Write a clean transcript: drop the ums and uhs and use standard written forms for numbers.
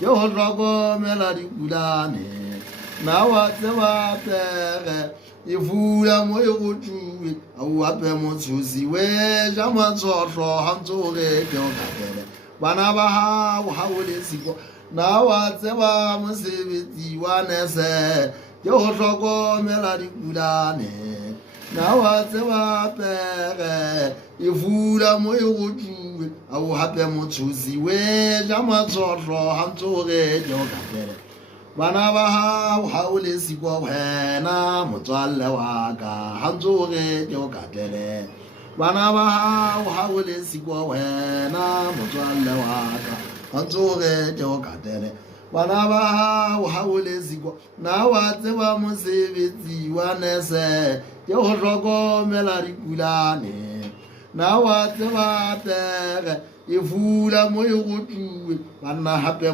ke go hlokomela dipulane na wa tseba pere e fula mo e go tsuwe a o ape motshosi we ja matsohlo ha ntso re ke o kapele bana ba hao ha o le siko na wa tseba mosebetsi wa nese ke go hlokomela dipulane na wa tseba pere e fula mo e go tsuwe a o hape motshosi we ja matsohlo ha ntso re ke o kapele bana ba hao ha o le siko wena motswalle wa ka ha ntso re ke o katele bana ba hao ha o le siko wena motswalle wa ka ha ntso re ke o katele bana ba hao ha o le siko na wa tseba mosebetsi wa nese ke go hlokomela dipulane na wa tseba pere e fula mo e go tsuwe banna hape